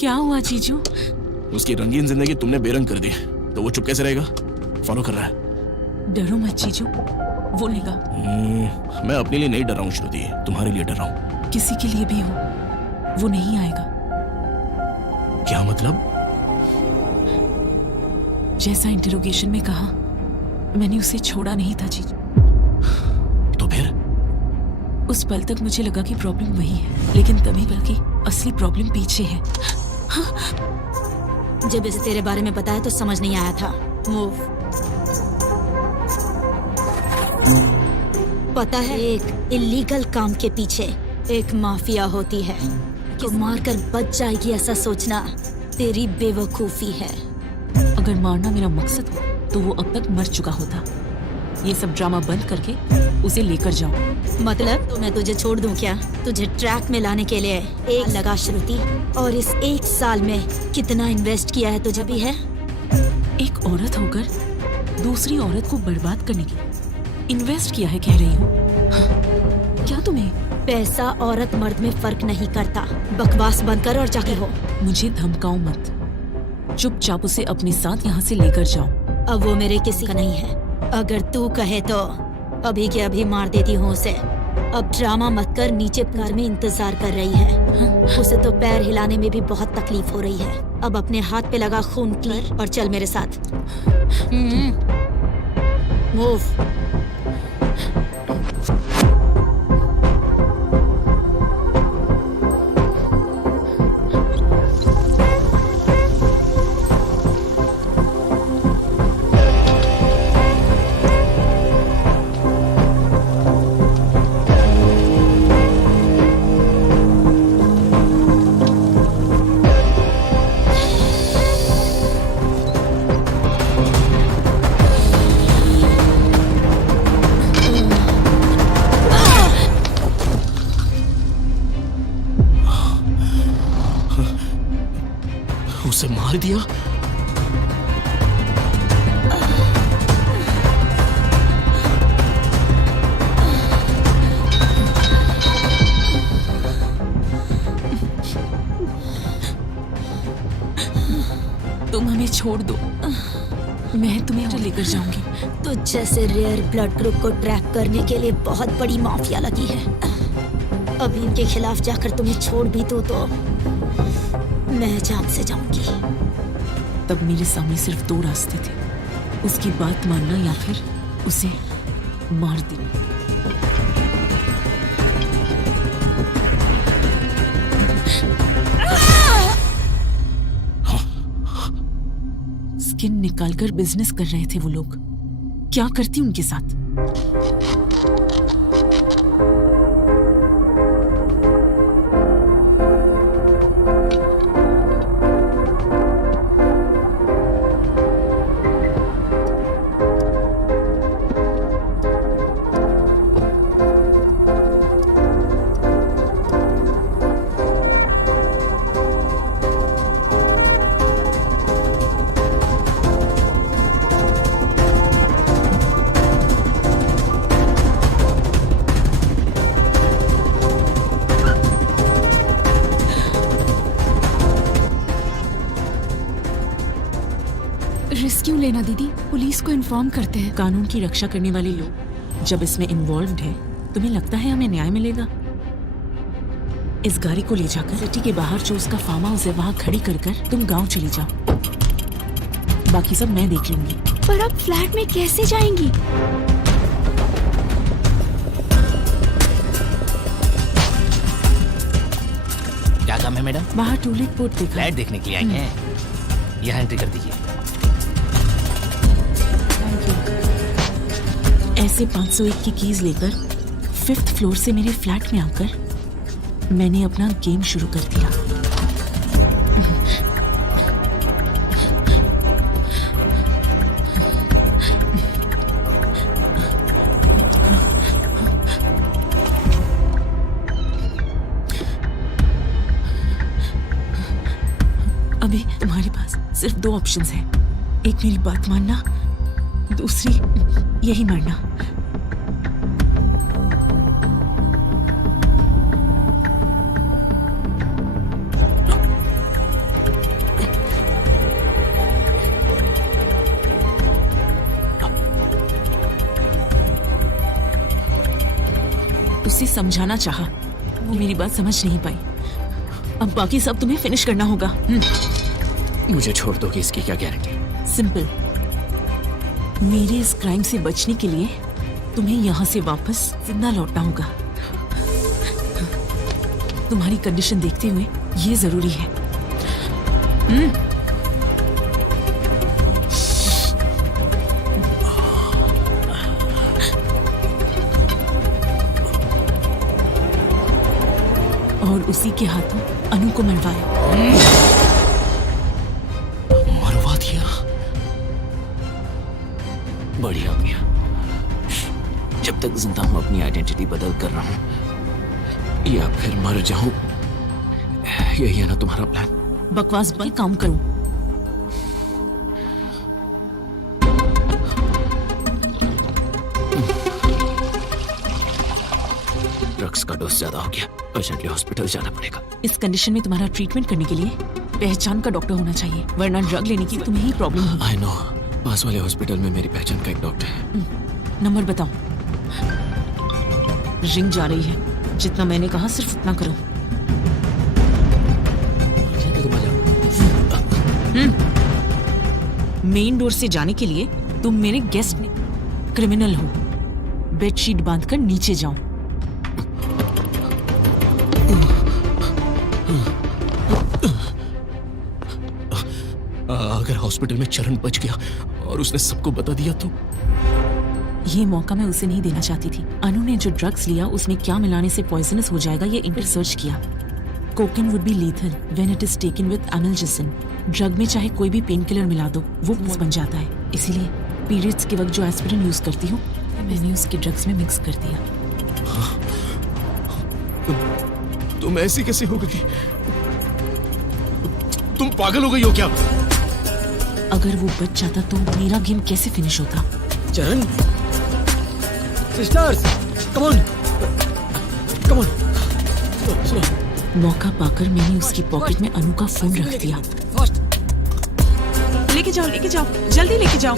क्या हुआ जीजू? उसकी रंगीन जिंदगी तुमने बेरंग कर दी, तो वो चुप कैसे रहेगा? फॉलो कर रहा है। डरो मत जीजू, वो लेगा। मैं अपने लिए नहीं डर रहा हूँ श्रुति, तुम्हारे लिए डर रहा हूँ। किसी के लिए भी हो, वो नहीं आएगा। क्या मतलब? जैसा इंटरोगेशन में कहा, मैंने उसे छोड़ा नहीं था जीजू। तो फिर? उस पल तक मुझे लगा कि प्रॉब्लम वही है, लेकिन तभी लगी असली प्रॉब्लम पीछे है। जब इसे तेरे बारे में बताया तो समझ नहीं आया था। मूव। पता है, एक इलीगल काम के पीछे एक माफिया होती है कि मारकर बच जाएगी, ऐसा सोचना तेरी बेवकूफी है। अगर मारना मेरा मकसद हो तो वो अब तक मर चुका होता। ये सब ड्रामा बंद करके उसे लेकर जाओ। मतलब तो मैं तुझे छोड़ दूं क्या? तुझे ट्रैक में लाने के लिए एक लगा श्रुति, और इस 1 साल में कितना इन्वेस्ट किया है तुझे भी है? एक औरत होकर दूसरी औरत को बर्बाद करने की इन्वेस्ट किया है कह रही हो? हाँ। क्या तुम्हें पैसा औरत मर्द में फर्क नहीं करता। बकवास बंद कर और जाके हो। मुझे धमकाओ मत, चुपचाप उसे अपने साथ यहाँ से लेकर जाओ। अब वो मेरे किसी का नहीं है। अगर तू कहे तो अभी के अभी मार देती हूँ उसे। अब ड्रामा मत कर, नीचे कार में इंतजार कर रही है। उसे तो पैर हिलाने में भी बहुत तकलीफ हो रही है। अब अपने हाथ पे लगा खून क्लीन और चल मेरे साथ। मूव। उसे मार दिया? तुम हमें छोड़ दो, मैं तुम्हें लेकर जाऊंगी। तो जैसे रेयर ब्लड ग्रुप को ट्रैक करने के लिए बहुत बड़ी माफिया लगी है। अभी इनके खिलाफ जाकर तुम्हें छोड़ भी दो तो मैं जान से जाऊंगी। तब मेरे सामने सिर्फ 2 रास्ते थे, उसकी बात मानना या फिर उसे मार देना। स्किन निकालकर बिजनेस कर रहे थे वो लोग। क्या करती उनके साथ? रिस्क क्यों लेना दीदी, पुलिस को इन्फॉर्म करते हैं। कानून की रक्षा करने वाले लोग जब इसमें इन्वॉल्व्ड है, तुम्हें लगता है हमें न्याय मिलेगा? इस गाड़ी को ले जाकर सिटी के बाहर जो उसका फार्म हाउस है वहाँ खड़ी कर तुम गांव चली जाओ। बाकी सब मैं देख लूंगी। पर आप फ्लैट में कैसे जाएंगी? क्या काम है मैडम? बाहर टूलिप बोर्ड देखा। फ्लैट देखने के लिए आई हैं। यहाँ एंट्री कर दीजिए। ऐसे 501 की कीज लेकर 5th फ्लोर से मेरे फ्लैट में आकर मैंने अपना गेम शुरू कर दिया। अभी तुम्हारे पास सिर्फ 2 ऑप्शंस हैं। एक मेरी बात मानना, दूसरी यही मरना। उसे समझाना चाहा, वो मेरी बात समझ नहीं पाई। अब बाकी सब तुम्हें फिनिश करना होगा। मुझे छोड़ दो कि इसकी क्या गारंटी? सिंपल। मेरे इस क्राइम से बचने के लिए तुम्हें यहाँ से वापस जिंदा लौटना होगा। तुम्हारी कंडीशन देखते हुए ये जरूरी है। और उसी के हाथों अनु को मरवाया। मरवा दिया? बढ़िया भैया। जब तक जिंदा हूं अपनी आइडेंटिटी बदल कर रहा हूं या फिर मर जाऊं, यही है ना तुम्हारा प्लान? बकवास बंद, काम करो। ड्रग्स का डोज ज्यादा हो गया, अर्जेंटली हॉस्पिटल जाना पड़ेगा। इस कंडीशन में तुम्हारा ट्रीटमेंट करने के लिए पहचान का डॉक्टर होना चाहिए, वरना ड्रग लेने की तुम्हें ही प्रॉब्लम होगी। आई नो, पास वाले हॉस्पिटल में मेरी पहचान का एक डॉक्टर है। नंबर बताओ। रिंग जा रही है, जितना मैंने कहा सिर्फ उतना करो। ठीक है, तुम आ जाओ। मेन डोर से जाने के लिए तुम मेरे गेस्ट क्रिमिनल हो। बेडशीट बांधकर नीचे जाओ। अगर हॉस्पिटल में चरण बच गया और उसने सबको बता दिया तो? ये मौका मैं उसे नहीं देना चाहती थी। अनु ने जो ड्रग्स लिया उसमें क्या मिलाने से पॉइजनस हो जाएगा ये रिसर्च किया। Cocaine would be lethal when it is taken with analgesin. Drug में चाहे कोई भी पेन किलर मिला दो वो बन जाता है। इसीलिए पीरियड्स के वक्त जो एस्पिरिन यूज करती हूँ मैंने उसके ड्रग्स में मिक्स कर दिया। तुम ऐसी कैसे हो गई? तुम पागल हो गई हो क्या? अगर वो बच जाता तो मेरा गेम कैसे फिनिश होता? चरण, sisters, come on, come on. मौका पाकर मैंने उसकी पॉकेट में अनु का फोन रख दिया। फास्ट। लेके जाओ, जल्दी लेके जाओ।